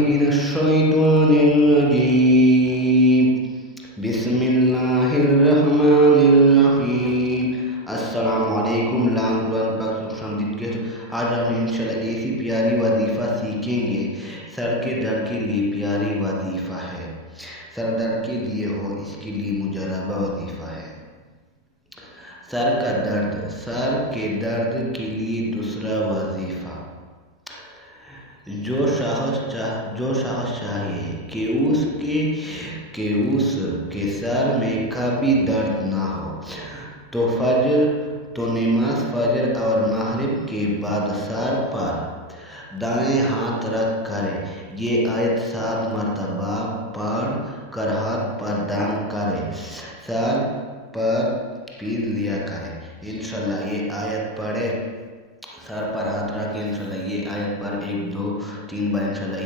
من الشيطان الرجيم بسم الله الرحمن الرحیم۔ السلام علیکم آج ہم انشاءاللہ ایسی پیاری وظیفہ سیکھیں گے۔ سر کے درد کے لیے پیاری وظیفہ ہے، سر درد کے لیے ہو اس کے لیے مجربہ وظیفہ ہے۔ سر کے درد کے لیے دوسرا وظیفہ، جو شخص چاہیے کہ اس کے سر میں کبھی درد نہ ہو تو نماز فجر اور مغرب کے بعد سر پر دائیں ہاتھ رکھ کر یہ آیت 7 مرتبہ پڑھ کر ہاتھ پر دم کرے، سر پر پیر لیا کرے۔ انشاءاللہ یہ آیت پڑھے، سر پر ہاتھ رکھے، انشاءاللہ یہ آیت پر 1 2 3 بار انشاءاللہ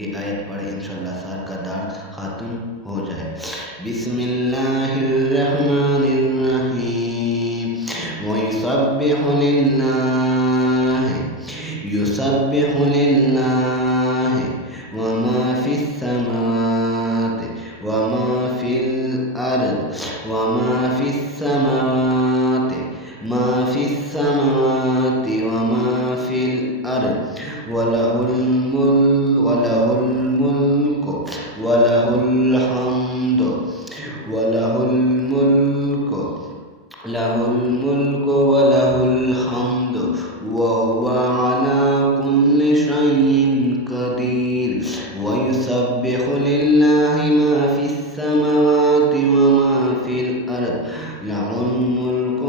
یہ آیت پڑھے، انشاءاللہ سر کا درد ختم ہو جائے۔ بسم اللہ الرحمن الرحیم۔ وَيُسَبِّحُ لِلَّهِ وَمَا فِي السَّمَاوَاتِ وَمَا فِي الْأَرْضِ وَمَا فِي السَّمَاوَاتِ وَمَا فِي الْأَرْضِ وَلَهُ الْمُلْكُ وَلَهُ الْحَمْدُ وَلَهُ الْحَمْدُ وَهُوَ عَلَى كُلِّ شَيْءٍ قَدِيرٌ۔ وَيُسَبِّحُ لِلَّهِ مَا فِي السَّمَاوَاتِ وَمَا فِي الْأَرْضِ لَهُ الْمُلْكُ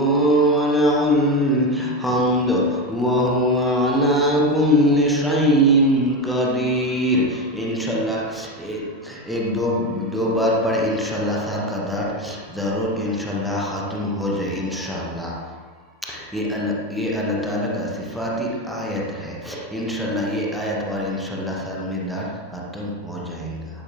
وَلَهُ الْحَمْدُ وَهُوَ عَلَى كُلِّ شَيْءٍ قَدِيرٌ۔ انشاءاللہ دو بار پڑھے، انشاءاللہ سر کا درد ضرور انشاءاللہ ختم ہو جائے انشاءاللہ۔ یہ اللہ تعالیٰ کا صفاتی آیت ہے، انشاءاللہ یہ آیت پر انشاءاللہ سر میں درد ختم ہو جائے گا۔